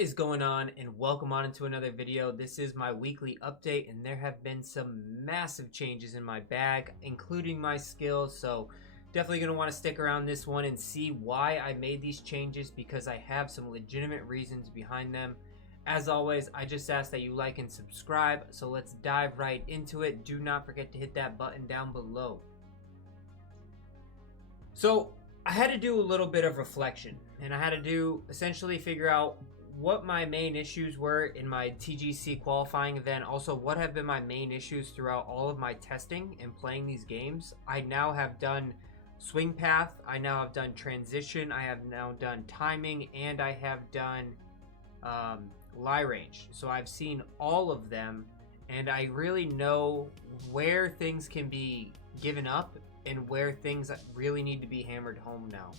What is going on, and welcome on into another video. This is my weekly update, and there have been some massive changes in my bag, including my skills. So definitely going to want to stick around this one and see why I made these changes, because I have some legitimate reasons behind them. As always, I just ask that you like and subscribe. So let's dive right into it. Do not forget to hit that button down below. So I had to do a little bit of reflection, and I had to essentially figure out what my main issues were in my TGC qualifying event. Also, what have been my main issues throughout all of my testing and playing these games. I now have done swing path, I now have done transition, I have now done timing, and I have done lie range. So I've seen all of them, and I really know where things can be given up and where things really need to be hammered home now.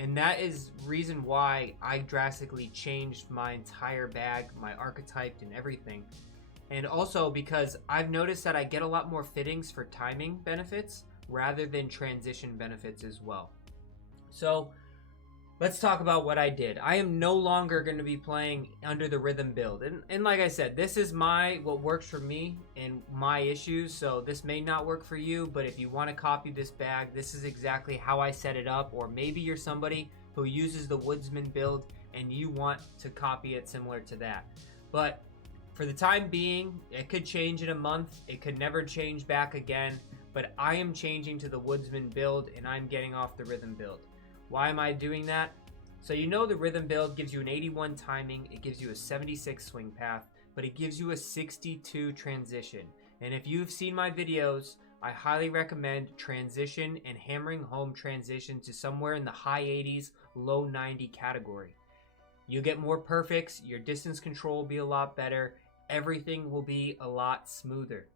And that is reason why I drastically changed my entire bag, my archetype and everything. And also because I've noticed that I get a lot more fittings for timing benefits rather than transition benefits as well. So let's talk about what I did. I am no longer going to be playing under the rhythm build. And like I said, this is what works for me and my issues. So this may not work for you, but if you want to copy this bag, this is exactly how I set it up. Or maybe you're somebody who uses the Woodsman build and you want to copy it similar to that. But for the time being, it could change in a month. It could never change back again. But I am changing to the Woodsman build and I'm getting off the rhythm build. Why am I doing that? So you know the rhythm build gives you an 81 timing, it gives you a 76 swing path, but it gives you a 62 transition. And if you've seen my videos, I highly recommend transition and hammering home transition to somewhere in the high 80s, low 90 category. You'll get more perfects, your distance control will be a lot better, everything will be a lot smoother.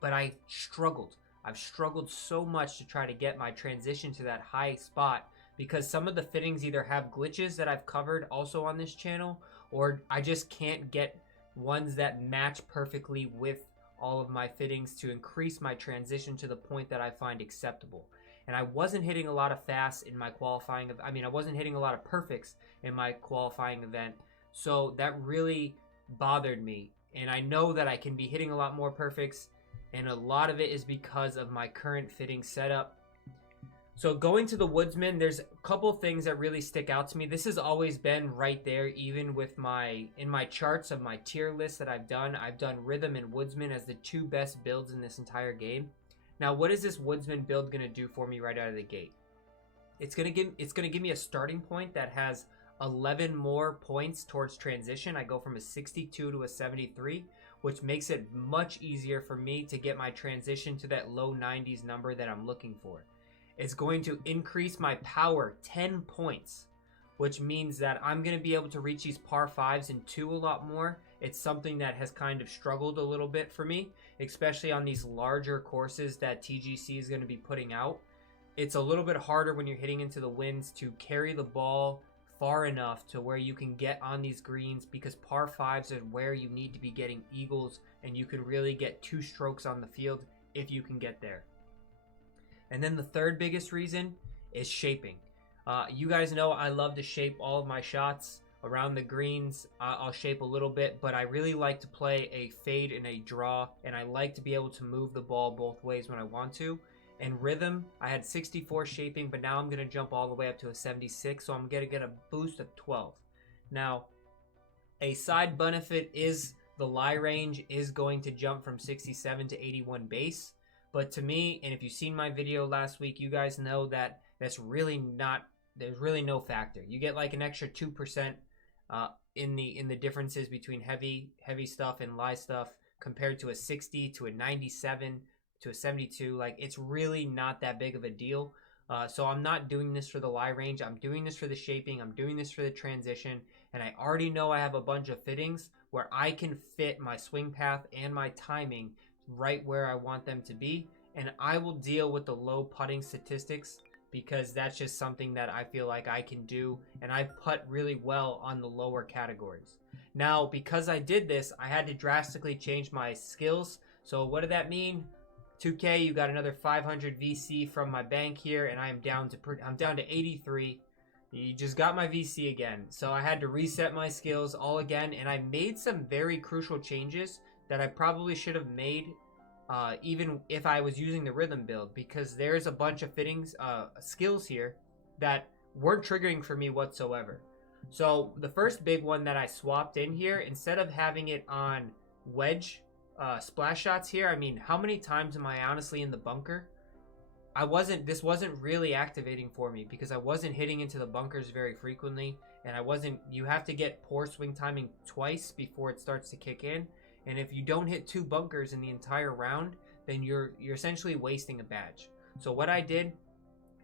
But I've struggled so much to try to get my transition to that high spot, because some of the fittings either have glitches that I've covered also on this channel, or I just can't get ones that match perfectly with all of my fittings to increase my transition to the point that I find acceptable. And I wasn't hitting a lot of fasts in my qualifying. I wasn't hitting a lot of perfects in my qualifying event. So that really bothered me. And I know that I can be hitting a lot more perfects, and a lot of it is because of my current fitting setup. So going to the Woodsman, there's a couple things that really stick out to me. This has always been right there, even with in my charts of my tier list that I've done Rhythm and Woodsman as the two best builds in this entire game. Now, what is this Woodsman build going to do for me right out of the gate? It's going to give me a starting point that has 11 more points towards transition. I go from a 62 to a 73, which makes it much easier for me to get my transition to that low 90s number that I'm looking for. It's going to increase my power 10 points, which means that I'm going to be able to reach these par 5s in 2 a lot more. It's something that has kind of struggled a little bit for me, especially on these larger courses that TGC is going to be putting out. It's a little bit harder when you're hitting into the winds to carry the ball far enough to where you can get on these greens, because par 5s are where you need to be getting eagles, and you can really get 2 strokes on the field if you can get there. And then the third biggest reason is shaping. You guys know I love to shape all of my shots around the greens. I'll shape a little bit, but I really like to play a fade and a draw, and I like to be able to move the ball both ways when I want to. And rhythm, I had 64 shaping, but now I'm going to jump all the way up to a 76, so I'm going to get a boost of 12. Now, a side benefit is the lie range is going to jump from 67 to 81 base. But to me, and if you've seen my video last week, you guys know that there's really no factor. You get like an extra 2% in the differences between heavy stuff and lie stuff compared to a 60 to a 97 to a 72. Like, it's really not that big of a deal. So I'm not doing this for the lie range. I'm doing this for the shaping. I'm doing this for the transition. And I already know I have a bunch of fittings where I can fit my swing path and my timing right where I want them to be, and I will deal with the low putting statistics, because that's just something that I feel like I can do, and I putt really well on the lower categories. Now, because I did this, I had to drastically change my skills. So what did that mean? 2K, you got another 500 VC from my bank here, and I'm down to 83. You just got my VC again. So I had to reset my skills all again, and I made some very crucial changes that I probably should have made even if I was using the rhythm build, because there's a bunch of fittings, skills here that weren't triggering for me whatsoever. So the first big one that I swapped in here, instead of having it on wedge splash shots here, I mean, how many times am I honestly in the bunker? This wasn't really activating for me because I wasn't hitting into the bunkers very frequently, and you have to get poor swing timing twice before it starts to kick in. And if you don't hit 2 bunkers in the entire round, then you're essentially wasting a badge. So what I did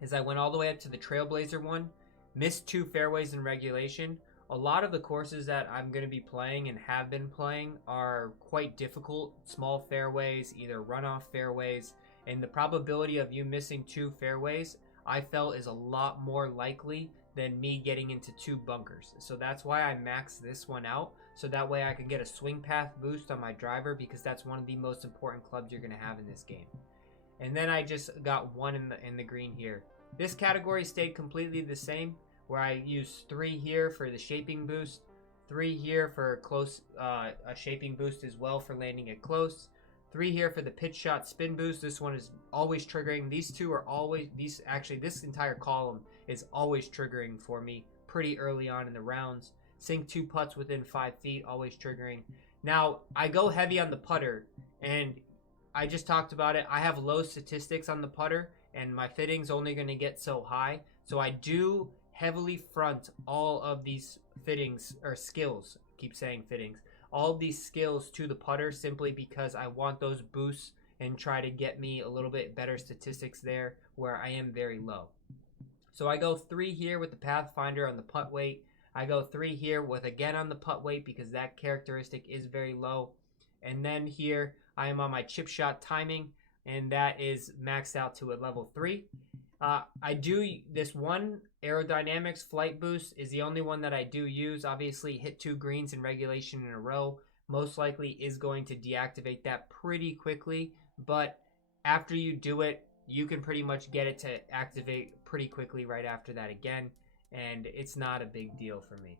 is I went all the way up to the Trailblazer one, missed 2 fairways in regulation. A lot of the courses that I'm going to be playing and have been playing are quite difficult, small fairways, either runoff fairways, and the probability of you missing 2 fairways, I felt, is a lot more likely than me getting into 2 bunkers. So that's why I maxed this one out, so that way I can get a swing path boost on my driver, because that's one of the most important clubs you're going to have in this game. And then I just got 1 in the green here. This category stayed completely the same, where I used 3 here for the shaping boost, 3 here for close, a shaping boost as well for landing it close, 3 here for the pitch shot spin boost. This one is always triggering. These 2 are always, actually this entire column is always triggering for me pretty early on in the rounds. Sink 2 putts within 5 feet, always triggering. Now, I go heavy on the putter, and I just talked about it. I have low statistics on the putter, and my fitting's only going to get so high. So I do heavily front all of these fittings, or skills, I keep saying fittings, all of these skills to the putter, simply because I want those boosts and try to get me a little bit better statistics there where I am very low. So I go 3 here with the Pathfinder on the putt weight. I go 3 here with, again, on the putt weight, because that characteristic is very low. And then here I am on my chip shot timing, and that is maxed out to a level 3. I do this one aerodynamics flight boost is the only one that I do use. Obviously, hit 2 greens in regulation in a row most likely is going to deactivate that pretty quickly, but after you do it, you can pretty much get it to activate pretty quickly right after that again, and it's not a big deal for me.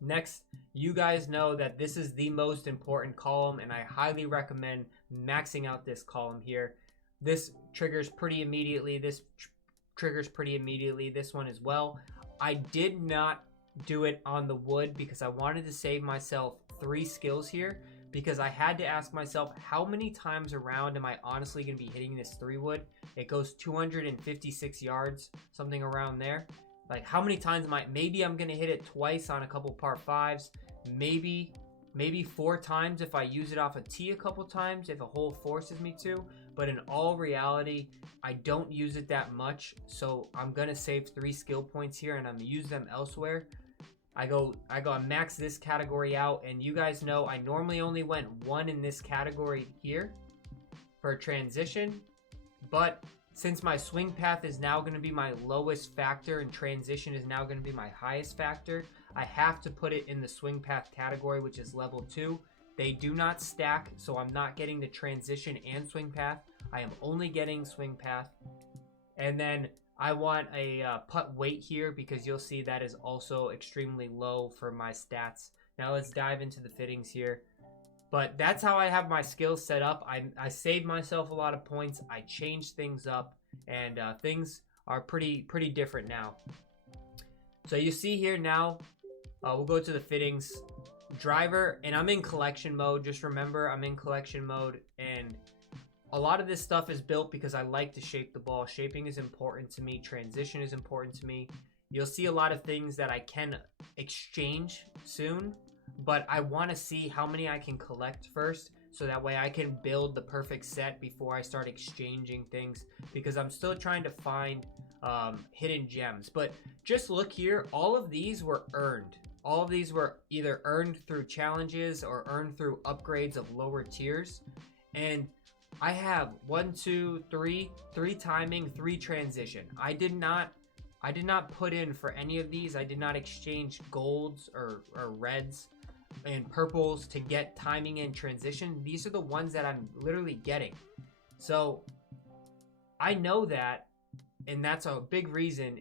Next, you guys know that this is the most important column, and I highly recommend maxing out this column here. This triggers pretty immediately. This triggers pretty immediately. This one as well. I did not do it on the wood because I wanted to save myself 3 skills here, because I had to ask myself, how many times around am I honestly going to be hitting this 3 wood? It goes 256 yards, something around there. Like, how many times maybe I'm going to hit it twice on a couple par 5s, maybe 4 times if I use it off a tee a couple times, if a hole forces me to. But in all reality, I don't use it that much, so I'm going to save 3 skill points here, and I'm going to use them elsewhere. I go max this category out, and you guys know I normally only went 1 in this category here for transition, but since my swing path is now going to be my lowest factor and transition is now going to be my highest factor, I have to put it in the swing path category, which is level 2. They do not stack, so I'm not getting the transition and swing path. I am only getting swing path. And then I want a putt weight here, because you'll see that is also extremely low for my stats. Now let's dive into the fittings here. But that's how I have my skills set up. I saved myself a lot of points. I changed things up, and things are pretty different now. So you see here now, we'll go to the fittings. Driver, and I'm in collection mode. Just remember, I'm in collection mode, and a lot of this stuff is built because I like to shape the ball. Shaping is important to me. Transition is important to me. You'll see a lot of things that I can exchange soon, but I want to see how many I can collect first, so that way I can build the perfect set before I start exchanging things, because I'm still trying to find hidden gems. But just look here, all of these were earned. All of these were either earned through challenges or earned through upgrades of lower tiers. And I have 1, 2, 3 timing, 3 transition. I did not put in for any of these. I did not exchange golds or reds and purples to get timing and transition. These are the ones that I'm literally getting. So I know that, and that's a big reason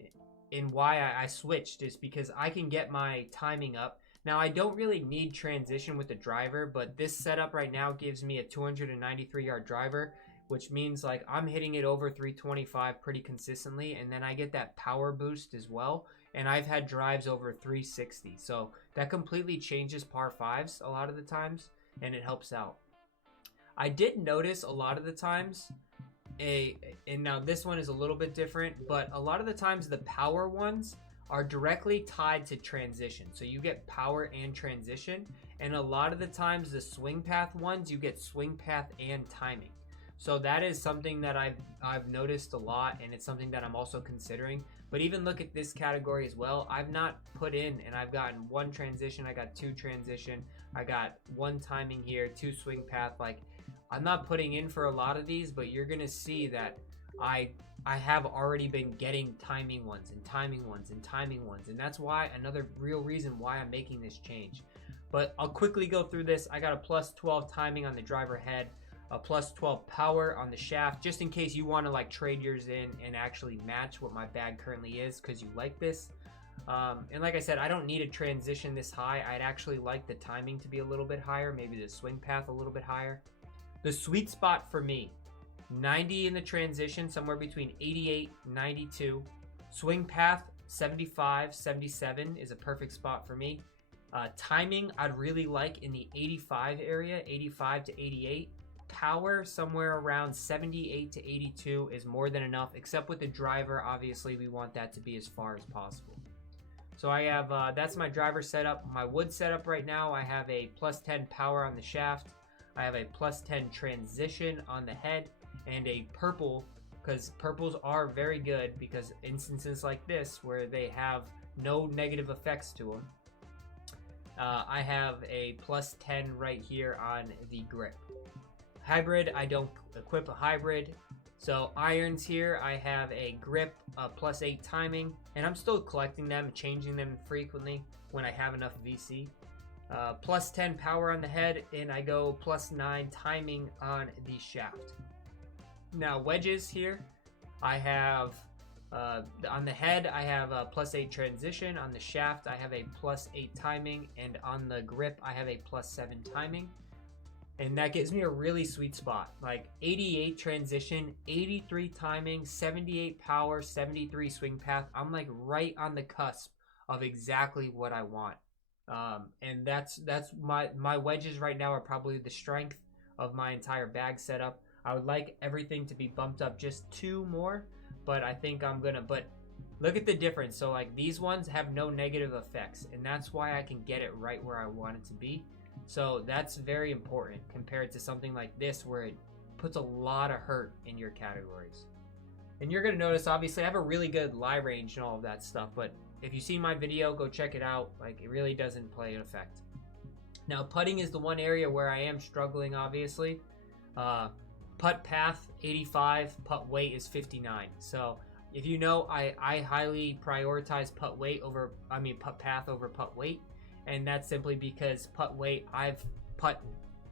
in why I switched is because I can get my timing up. Now, I don't really need transition with the driver, but this setup right now gives me a 293-yard driver, which means like I'm hitting it over 325 pretty consistently, and then I get that power boost as well. And I've had drives over 360, so that completely changes par fives a lot of the times, and it helps out. I did notice a lot of the times, and now this one is a little bit different, but a lot of the times the power ones are directly tied to transition. So you get power and transition, and a lot of the times the swing path ones, you get swing path and timing. So that is something that I've noticed a lot, and it's something that I'm also considering. But even look at this category as well. I've not put in, and I've gotten 1 transition, I got 2 transition, I got 1 timing here, 2 swing path. Like, I'm not putting in for a lot of these, but you're gonna see that I have already been getting timing ones and timing ones and timing ones, and that's why another real reason why I'm making this change. But I'll quickly go through this. I got a plus 12 timing on the driver head, a plus 12 power on the shaft, just in case you want to like trade yours in and actually match what my bag currently is because you like this. And like I said, I don't need a transition this high. I'd actually like the timing to be a little bit higher, maybe the swing path a little bit higher. The sweet spot for me, 90 in the transition, somewhere between 88 92. Swing path 75 77 is a perfect spot for me. Timing I'd really like in the 85 area, 85 to 88. Power somewhere around 78 to 82 is more than enough, except with the driver. Obviously we want that to be as far as possible. So I have that's my driver setup. My wood setup right now, I have a plus 10 power on the shaft, I have a plus 10 transition on the head, and a purple, because purples are very good because instances like this where they have no negative effects to them. I have a plus 10 right here on the grip. Hybrid, I don't equip a hybrid. So irons here, I have a grip, plus 8 timing, and I'm still collecting them, changing them frequently when I have enough VC. Plus 10 power on the head, and I go plus 9 timing on the shaft. Now wedges here, I have on the head I have a plus 8 transition, on the shaft I have a plus 8 timing, and on the grip I have a plus 7 timing. And that gives me a really sweet spot, like 88 transition, 83 timing, 78 power, 73 swing path. I'm like right on the cusp of exactly what I want. And that's my wedges right now are probably the strength of my entire bag setup. I would like everything to be bumped up just 2 more, but I think I'm gonna, but look at the difference. So like these ones have no negative effects, and that's why I can get it right where I want it to be. So that's very important compared to something like this where it puts a lot of hurt in your categories. And you're going to notice, obviously, I have a really good lie range and all of that stuff, but if you see my video, go check it out. Like, it really doesn't play an effect. Now, putting is the one area where I am struggling, obviously. Putt path, 85. Putt weight is 59. So, if you know, I highly prioritize putt path over putt weight. And that's simply because putt weight, I've putt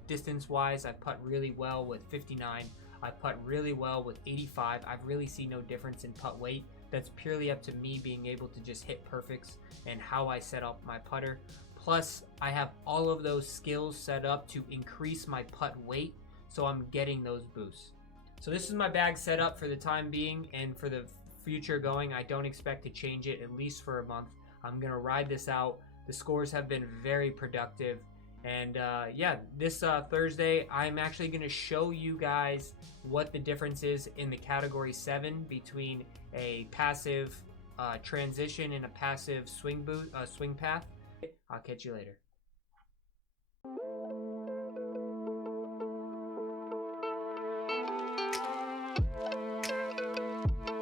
distance-wise, I putt really well with 59. I putt really well with 85. I've really seen no difference in putt weight. That's purely up to me being able to just hit perfects and how I set up my putter. Plus, I have all of those skills set up to increase my putt weight, so I'm getting those boosts. So this is my bag setup for the time being, and for the future going, I don't expect to change it at least for a month. I'm going to ride this out. The scores have been very productive. And yeah, this Thursday, I'm actually going to show you guys what the difference is in the category 7 between a passive transition and a passive swing path. I'll catch you later.